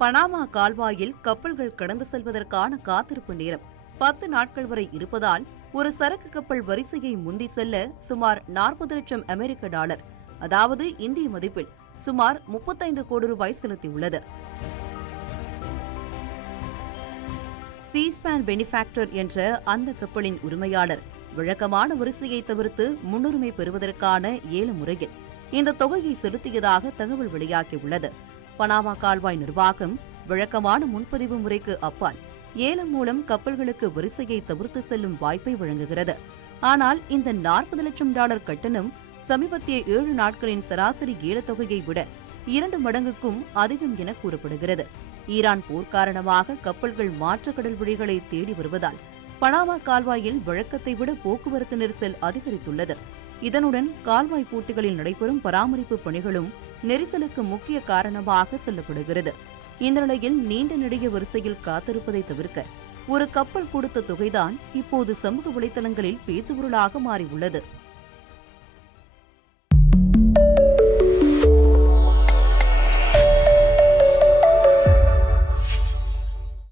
Panama கால்வாயில் கப்பல்கள் கடந்து செல்வதற்கான காத்திருப்பு நேரம் 10 நாட்கள் வரை இருப்பதால் ஒரு சரக்கு கப்பல் வரிசையை முந்தி செல்ல சுமார் 40 லட்சம் அமெரிக்க டாலர், அதாவது இந்திய மதிப்பில் சுமார் 35 கோடி ரூபாய் செலுத்தியுள்ளது. சீஸ்பேன் பெனிஃபேக்டர் என்ற அந்த கப்பலின் உரிமையாளர் வழக்கமான வரிசையை தவிர்த்து முன்னுரிமை பெறுவதற்கான 7 முறையில் இந்த தொகையை செலுத்தியதாக தகவல் வெளியாகியுள்ளது. பனாமா கால்வாய் நிர்வாகம் வழக்கமான முன்பதிவு முறைக்கு அப்பால் ஏலம் மூலம் கப்பல்களுக்கு வரிசையை தவிர்த்து செல்லும் வாய்ப்பை வழங்குகிறது. ஆனால் இந்த 40 லட்சம் டாலர் கட்டணம் சமீபத்திய 7 நாட்களின் சராசரி ஏலத்தொகையை விட 2 மடங்குக்கும் அதிகம் என கூறப்படுகிறது. ஈரான் போர் காரணமாக கப்பல்கள் மாற்று கடல் வழிகளை தேடி வருவதால் பனாமா கால்வாயில் வழக்கத்தை விட போக்குவரத்து நெரிசல் அதிகரித்துள்ளது. இதனுடன் கால்வாய் பூட்டுகளில் நடைபெறும் பராமரிப்பு பணிகளும் நெரிசலுக்கு முக்கிய காரணமாக சொல்லப்படுகிறது. இந்த நிலையில் நீண்ட நெடிய வரிசையில் காத்திருப்பதை தவிர்க்க ஒரு கப்பல் கொடுத்த தொகைதான் இப்போது சமூக வலைதளங்களில் பேசுபொருளாக மாறியுள்ளது.